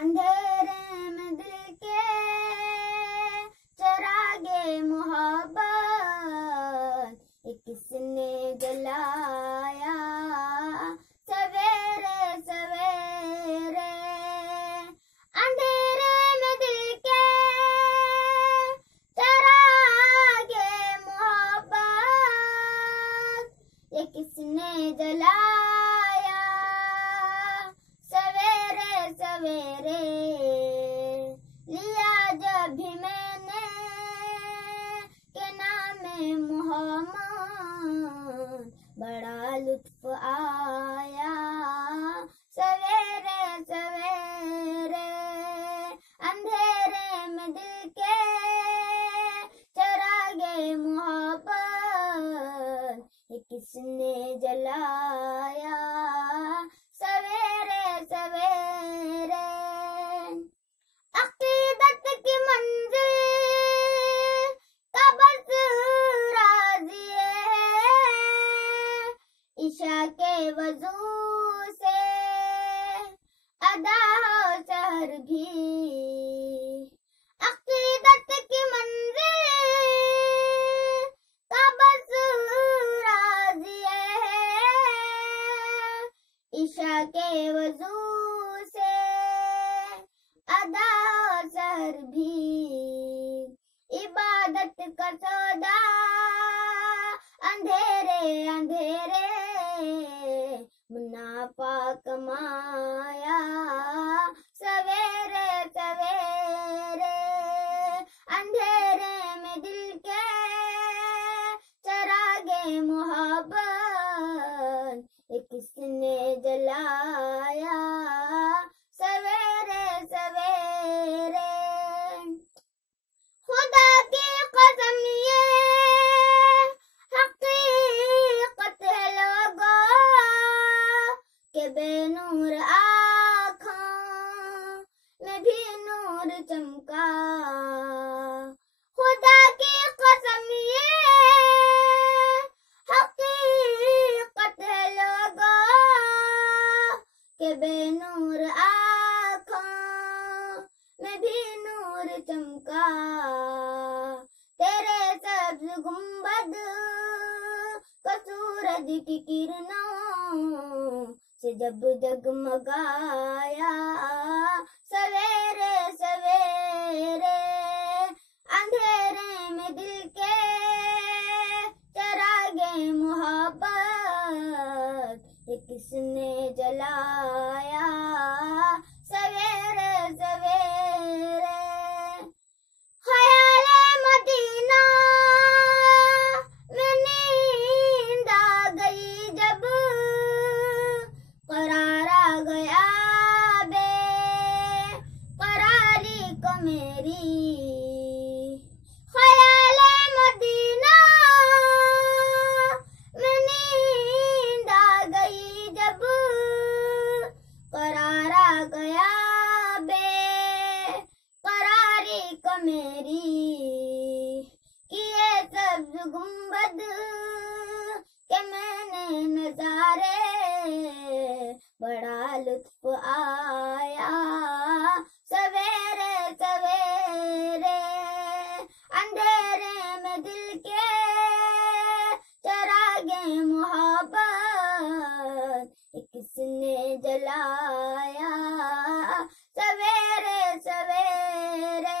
अंधेरे में दिल के चरागे मोहब्बत ये किसने जलाया सवेरे सवेरे। अंधेरे में दिल के चरागे मोहब्बत ये किसने जलाया सवेरे सवेरे। लिया जब भी मैंने के नाम मोहम्मद बड़ा लुत्फ आया सवेरे सवेरे। अंधेरे में दिल के चरागे मोहब्बत ये किसने जलाया सवेरे सवेरे। अकीदत की मंजिल का बस राज़िए है ईशा के वजू से अदा हो शहर भी। अकीदत की मंजिल का बस राज़िए है ईशा के वजू से अदा सर भी। इबादत का सौदा अंधेरे अंधेरे मुनाफा कमाया सवेरे सवेरे। अंधेरे में दिल के चरागे मोहब्बत ये किसने जलाया सवेरे सवेरे। खुदा की कसम ये हकीकत है लोगों के बेनूर आँखों में भी नूर चमका। खुदा की कसम ये हकीकत है लोगों के बेनूर आँखों में भी नूर चमका। तेरे सब्ज गुंबद को सूरज की किरणों से जब जगमगाया सवेरे सवेरे। अंधेरे में दिल के चरागे मोहब्बत ये किसने जलाया सवेरे सवेरे। ख्याले मदीना में नींद आ गई जब करार आ गया बेकरारी को मेरी। ख्याले मदीना में नींद आ गई जब करार आ गया बेकरारी को मेरी। किए सब्ज गुंबद के मैंने नजारे बड़ा लुत्फ आया सवेरे सवेरे। अंधेरे में दिल के चरागे मोहब्बत ये किसने जलाया सवेरे सवेरे।